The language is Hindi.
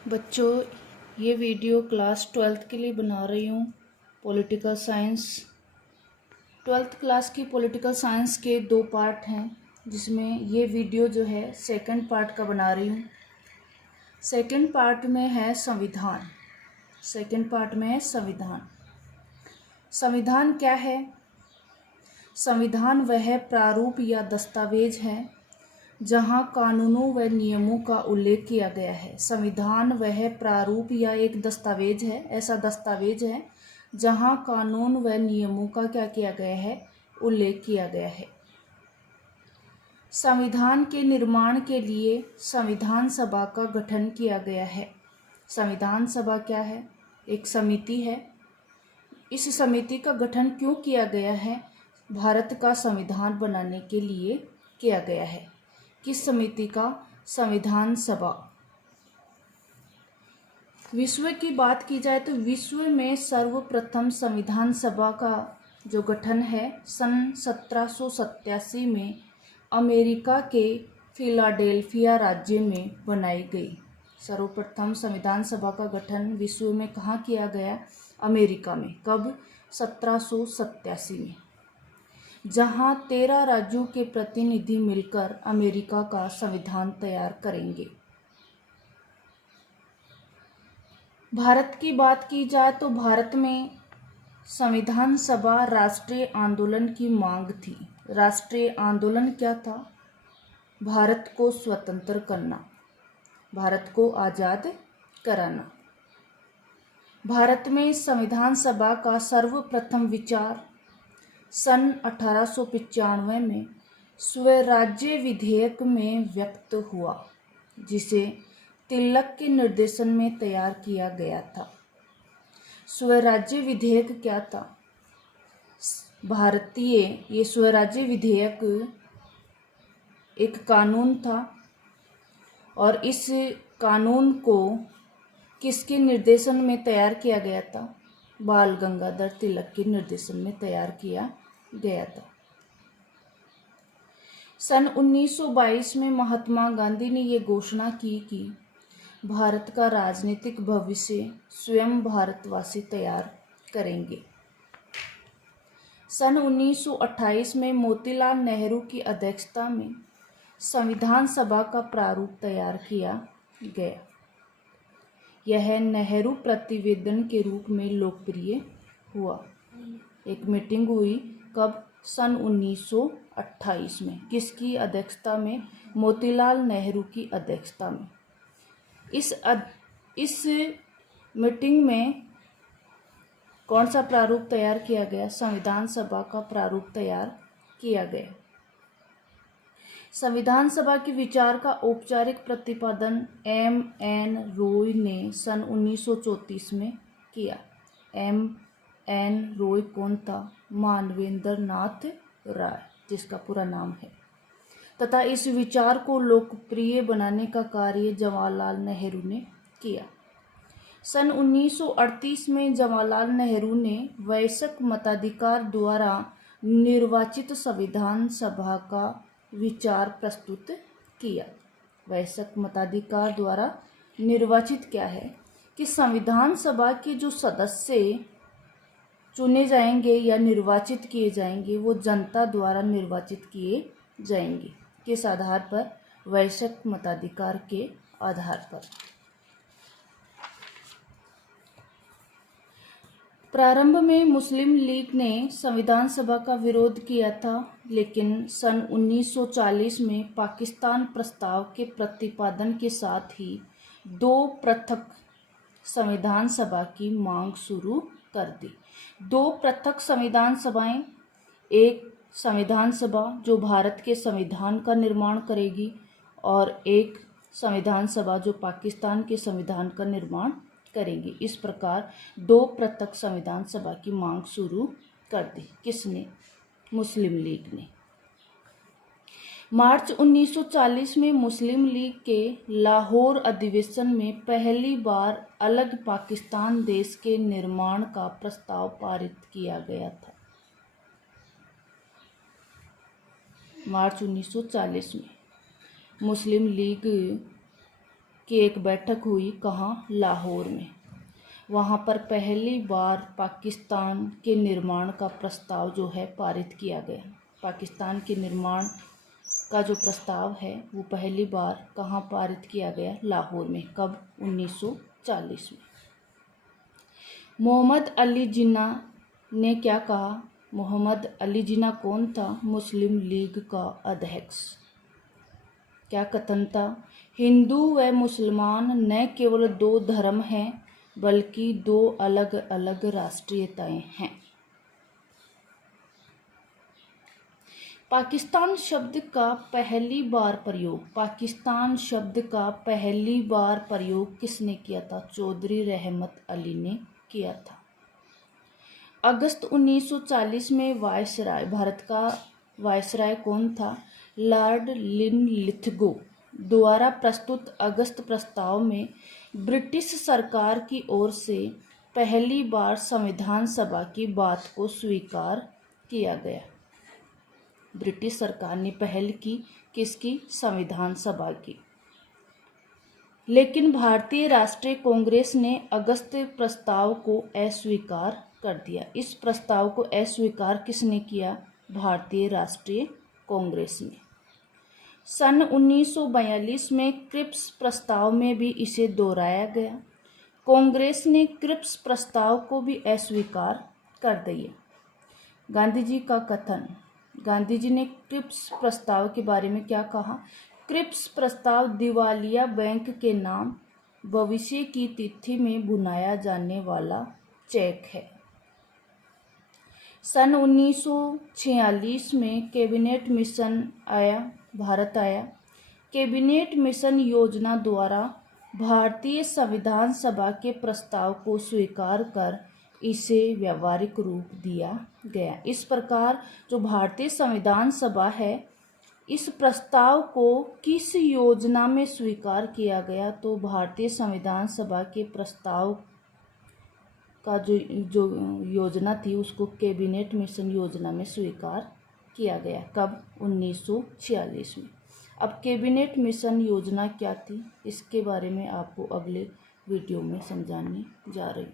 बच्चों, ये वीडियो क्लास 12th के लिए बना रही हूँ। पॉलिटिकल साइंस 12th क्लास की पॉलिटिकल साइंस के 2 पार्ट हैं, जिसमें ये वीडियो जो है सेकंड पार्ट का बना रही हूँ। सेकंड पार्ट में है संविधान। संविधान क्या है? संविधान वह प्रारूप या दस्तावेज है जहाँ कानूनों व नियमों का उल्लेख किया गया है। संविधान वह प्रारूप या एक दस्तावेज है, ऐसा दस्तावेज है जहाँ कानून व नियमों का क्या किया गया है, उल्लेख किया गया है। संविधान के निर्माण के लिए संविधान सभा का गठन किया गया है। संविधान सभा क्या है? एक समिति है। इस समिति का गठन क्यों किया गया है? भारत का संविधान बनाने के लिए किया गया है। किस समिति का? संविधान सभा। विश्व की बात की जाए तो विश्व में सर्वप्रथम संविधान सभा का जो गठन है सन 1787 में अमेरिका के फिलाडेल्फिया राज्य में बनाई गई। सर्वप्रथम संविधान सभा का गठन विश्व में कहाँ किया गया? अमेरिका में। कब? 1787 में, जहां 13 राज्यों के प्रतिनिधि मिलकर अमेरिका का संविधान तैयार करेंगे। भारत की बात की जाए तो भारत में संविधान सभा राष्ट्रीय आंदोलन की मांग थी। राष्ट्रीय आंदोलन क्या था? भारत को स्वतंत्र करना, भारत को आज़ाद कराना। भारत में संविधान सभा का सर्वप्रथम विचार सन 1895 में स्वराज्य विधेयक में व्यक्त हुआ, जिसे तिलक के निर्देशन में तैयार किया गया था। स्वराज्य विधेयक क्या था? ये स्वराज्य विधेयक एक कानून था और इस कानून को किसके निर्देशन में तैयार किया गया था? बाल गंगाधर तिलक के निर्देशन में तैयार किया गया था। सन 1922 में महात्मा गांधी ने ये घोषणा की कि भारत का राजनीतिक भविष्य स्वयं भारतवासी तैयार करेंगे। सन 1928 में मोतीलाल नेहरू की अध्यक्षता में संविधान सभा का प्रारूप तैयार किया गया। यह नेहरू प्रतिवेदन के रूप में लोकप्रिय हुआ। एक मीटिंग हुई कब? सन 1928 में। किसकी अध्यक्षता में? मोतीलाल नेहरू की अध्यक्षता में। इस मीटिंग में कौन सा प्रारूप तैयार किया गया? संविधान सभा का प्रारूप तैयार किया गया। संविधान सभा के विचार का औपचारिक प्रतिपादन M.N. रॉय ने सन 1934 में किया। M.N. रॉय कौन था? मानवेंद्र नाथ राय, जिसका पूरा नाम है। तथा इस विचार को लोकप्रिय बनाने का कार्य जवाहरलाल नेहरू ने किया। सन 1938 में जवाहरलाल नेहरू ने वयस्क मताधिकार द्वारा निर्वाचित संविधान सभा का विचार प्रस्तुत किया। वयस्क मताधिकार द्वारा निर्वाचित क्या है? कि संविधान सभा के जो सदस्य चुने जाएंगे या निर्वाचित किए जाएंगे वो जनता द्वारा निर्वाचित किए जाएंगे। किस आधार पर? वयस्क मताधिकार के आधार पर। प्रारंभ में मुस्लिम लीग ने संविधान सभा का विरोध किया था, लेकिन सन 1940 में पाकिस्तान प्रस्ताव के प्रतिपादन के साथ ही 2 पृथक संविधान सभा की मांग शुरू कर दी। 2 पृथक संविधान सभाएं, एक संविधान सभा जो भारत के संविधान का निर्माण करेगी और एक संविधान सभा जो पाकिस्तान के संविधान का निर्माण करेगी। इस प्रकार 2 पृथक संविधान सभा की मांग शुरू कर दी। किसने? मुस्लिम लीग ने। मार्च 1940 में मुस्लिम लीग के लाहौर अधिवेशन में पहली बार अलग पाकिस्तान देश के निर्माण का प्रस्ताव पारित किया गया था। मार्च 1940 में मुस्लिम लीग की एक बैठक हुई, कहाँ? लाहौर में। वहाँ पर पहली बार पाकिस्तान के निर्माण का प्रस्ताव जो है पारित किया गया। पाकिस्तान के निर्माण का जो प्रस्ताव है वो पहली बार कहाँ पारित किया गया? लाहौर में। कब? 1940 में। मोहम्मद अली जिन्ना ने क्या कहा? मोहम्मद अली जिन्ना कौन था? मुस्लिम लीग का अध्यक्ष। क्या कथन था? हिंदू व मुसलमान न केवल दो धर्म हैं बल्कि दो अलग अलग राष्ट्रीयताएं हैं। पाकिस्तान शब्द का पहली बार प्रयोग किसने किया था? चौधरी रहमत अली ने किया था। अगस्त 1940 में वायसराय, भारत का वायसराय कौन था? लॉर्ड लिनलिथगो द्वारा प्रस्तुत अगस्त प्रस्ताव में ब्रिटिश सरकार की ओर से पहली बार संविधान सभा की बात को स्वीकार किया गया। ब्रिटिश सरकार ने पहल की, किसकी? संविधान सभा की। लेकिन भारतीय राष्ट्रीय कांग्रेस ने अगस्त प्रस्ताव को अस्वीकार कर दिया। इस प्रस्ताव को अस्वीकार किसने किया? भारतीय राष्ट्रीय कांग्रेस ने। सन 1942 में क्रिप्स प्रस्ताव में भी इसे दोहराया गया। कांग्रेस ने क्रिप्स प्रस्ताव को भी अस्वीकार कर दिया। गांधी जी का कथन। गांधी जी ने क्रिप्स प्रस्ताव के बारे में क्या कहा? क्रिप्स प्रस्ताव दिवालिया बैंक के नाम भविष्य की तिथि में भुनाया जाने वाला चेक है। सन 1946 में कैबिनेट मिशन भारत आया। कैबिनेट मिशन योजना द्वारा भारतीय संविधान सभा के प्रस्ताव को स्वीकार कर इसे व्यावहारिक रूप दिया गया। इस प्रकार जो भारतीय संविधान सभा है, इस प्रस्ताव को किस योजना में स्वीकार किया गया? तो भारतीय संविधान सभा के प्रस्ताव का जो योजना थी उसको कैबिनेट मिशन योजना में स्वीकार किया गया। कब? 1946 में। अब कैबिनेट मिशन योजना क्या थी, इसके बारे में आपको अगले वीडियो में समझाने जा रही हूँ।